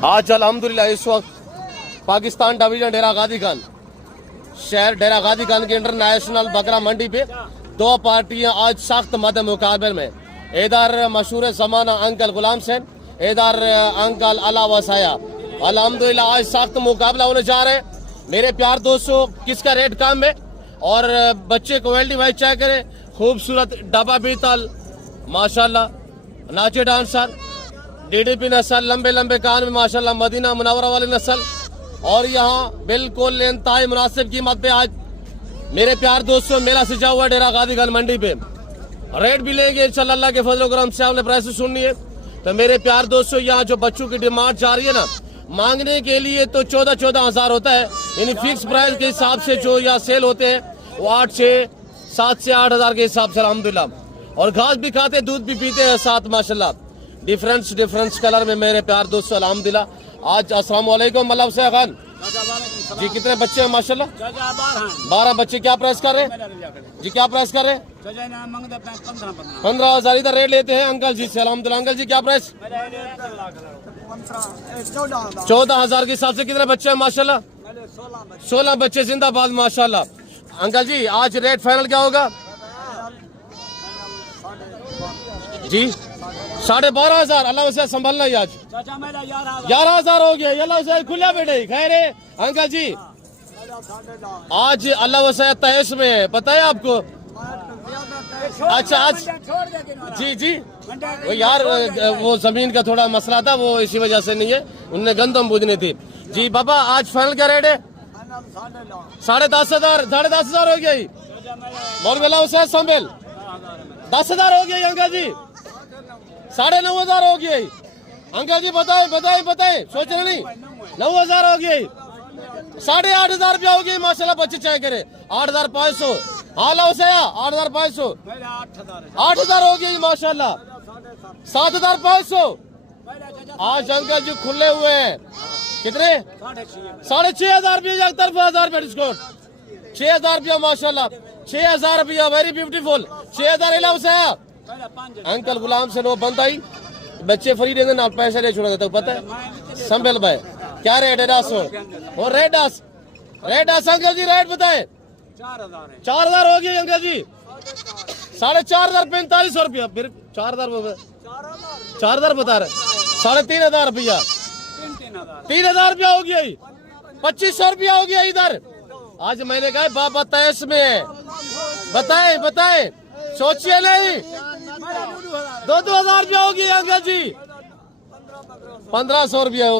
आज अल्हम्दुलिल्लाह इस वक्त पाकिस्तान डिवीजन डेरा गाजी खान शहर डेरा गाजी खान के इंटरनेशनल बकरा मंडी पे दो पार्टियां आज सख्त मद मुकाबले में। इधर मशहूर जमाना अंकल गुलाम सैन, इधर अंकल अला वसाया। अल्हम्दुलिल्लाह आज सख्त मुकाबला होने जा रहे हैं। मेरे प्यार दोस्तों, किसका रेट कम है और बच्चे क्वालिटी वाइज चेक करें। खूबसूरत डब्बा बीतल माशाल्लाह, नाचे डांसर, डीडीपी नस्ल, लंबे लंबे कान में माशाल्लाह, मदीना मुनव्वरा वाली नस्ल। और यहाँ बिल्कुल इंतहाई मुनासिब कीमत पे आज मेरे प्यार दोस्तों मेला सजा हुआ डेरा गाजी खान मंडी पे। रेट भी लेंगे इंशाल्लाह, अल्लाह के फजल करम से। आपने प्राइस सुननी है तो मेरे प्यार दोस्तों, यहाँ जो बच्चों की डिमांड जा रही है ना, मांगने के लिए तो 14-14 हजार होता है, यानी फिक्स प्राइस के हिसाब से जो यहाँ सेल होते हैं वो 7 से 8 हजार के हिसाब से अल्हम्दुलिल्लाह। और घास भी खाते, दूध भी पीते हैं साथ माशाल्लाह, डिफरेंस कलर में मेरे प्यार दोस्तों अल्हम्दुलिल्लाह। आज अस्सलाम वालेकुम मल्ला हुसैन खान जी, कितने बच्चे हैं माशाल्लाह? 12 बच्चे। क्या प्राइस कर रहे हैं जी? क्या प्राइस कर रहे हैं? 15,000 इधर रेट लेते हैं अंकल जी से अल्हम्दुलिल्लाह। अंकल जी क्या प्राइस? 14,000 के हिसाब से। कितने बच्चे हैं माशाल्लाह? 16 बच्चे, जिंदाबाद माशाल्लाह। अंकल जी आज रेट फाइनल क्या होगा जी? 12,500। अल्लाह वैसे संभलना ही आज 11,000 हो गया। अल्लाह वैसे खुला बेटे खैर है अंकल जी। आज अल्लाह वैसे 23 में है, पता है आपको? अच्छा आज जी वो यार वो जमीन का थोड़ा मसला था, वो इसी वजह से नहीं है, उनने गंदम बूझनी थी जी। बाबा आज फाइनल क्या रेट है? 10,500। 10,500 हो गया मौलवी अल्लाह वैसे संभल। 10,000 हो गया अंकल जी। 9,500 हो गई अंकल जी। बताए सोच रहे नहीं? 9,000 हो गई। 8,500 रुपया हो गई माशाल्लाह। बच्चे चाहे करे 8,500। हाँ लो से 8,500। 8,000 हो गई माशाल्लाह। 7,500। आज अंकल जी खुले हुए हैं। कितने? 6,500 रुपया। एक तरफ 1,000 रुपया डिस्काउंट। 6,000 रुपया माशाल्लाह। 6,000 रुपया, वेरी ब्यूटीफुल। 6,000 इला से अंकल गुलाम से लो बंद आई। बच्चे फ्री देंगे ना, पैसे नहीं छोड़ा देता पता है संभल भाई। क्या रेट है? 10 और रेट 10 अंकल जी रेट बताए। 4,000 हो गई अंकल जी। 4,500 4500 रुपया। फिर 4,000 बता रहे। 3,500 रुपया। 3,000 रुपया हो गया। 2,500 रुपया हो गया इधर। आज मैंने कहा बाबा 23 में है। बताए सोचिए नहीं। 2,000 रुपया होगी अंकल जी। 1,500 रुपया।